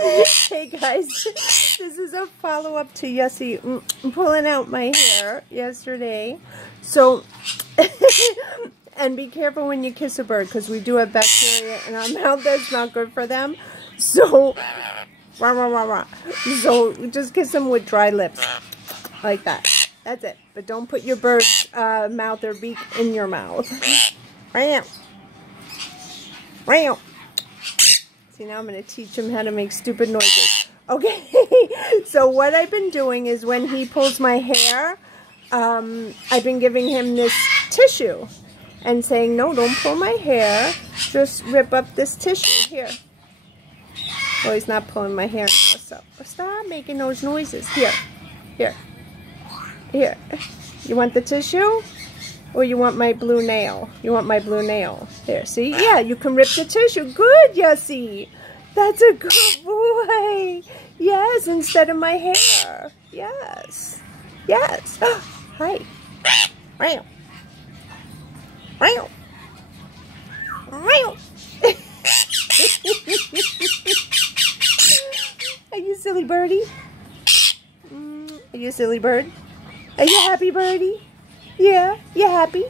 Hey guys, this is a follow-up to Yossie pulling out my hair yesterday. So, and be careful when you kiss a bird because we do have bacteria in our mouth that's not good for them. So, rah, rah, rah, rah. So just kiss them with dry lips, like that. That's it. But don't put your bird's mouth or beak in your mouth. Right now. See, now I'm going to teach him how to make stupid noises. Okay, so what I've been doing is when he pulls my hair, I've been giving him this tissue and saying, no, don't pull my hair. Just rip up this tissue. Here. Well, he's not pulling my hair now, so stop making those noises. Here. You want the tissue? Or you want my blue nail? You want my blue nail. There, see? Yeah, you can rip the tissue. Good, Yossie. That's a good boy. Yes, instead of my hair. Yes. Hi. Meow. Are you silly birdie? Are you a silly bird? Are you happy birdie? Yeah, you happy?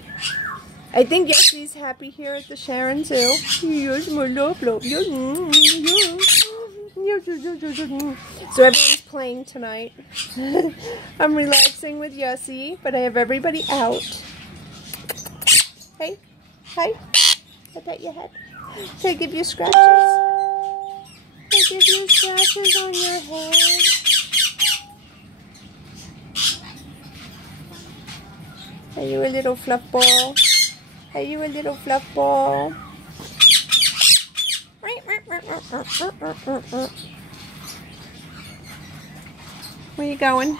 I think Yossie's happy here at the Sharon too. Yes, my love. Yes. So everyone's playing tonight. I'm relaxing with Yossie, but I have everybody out. Hey, hi. I pat your head. Can I give you scratches? Can I give you scratches on your head? Are you a little fluff ball? Are you a little fluff ball? Where you going?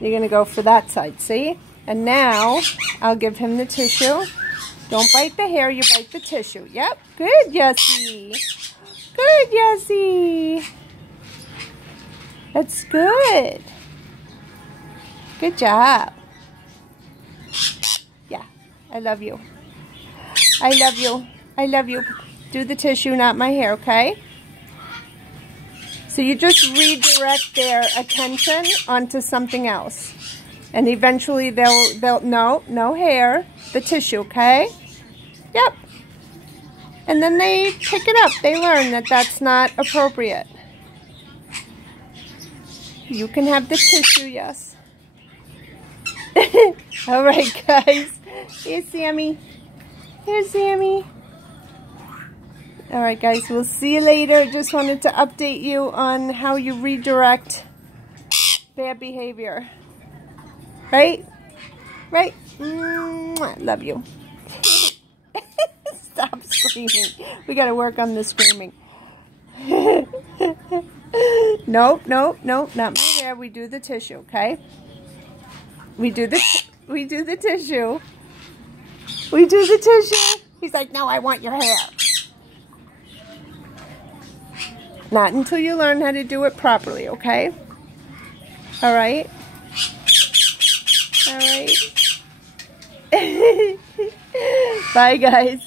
You're going to go for that side, see? And now, I'll give him the tissue. Don't bite the hair, you bite the tissue. Yep, good, Yossie. Good, Yossie. That's good. Good job. Yeah, I love you. I love you. I love you. Do the tissue, not my hair, okay? So you just redirect their attention onto something else. And eventually they'll no hair, the tissue, okay? Yep. And then they pick it up. They learn that that's not appropriate. You can have the tissue, yes. Alright guys, here's Sammy. Alright guys, we'll see you later. Just wanted to update you on how you redirect bad behavior. Right? Love you. Stop screaming. We gotta work on the screaming. Nope, not my hair. We do the tissue, okay? We do the tissue. He's like, no, I want your hair. Not until you learn how to do it properly, okay? Alright? Bye, guys.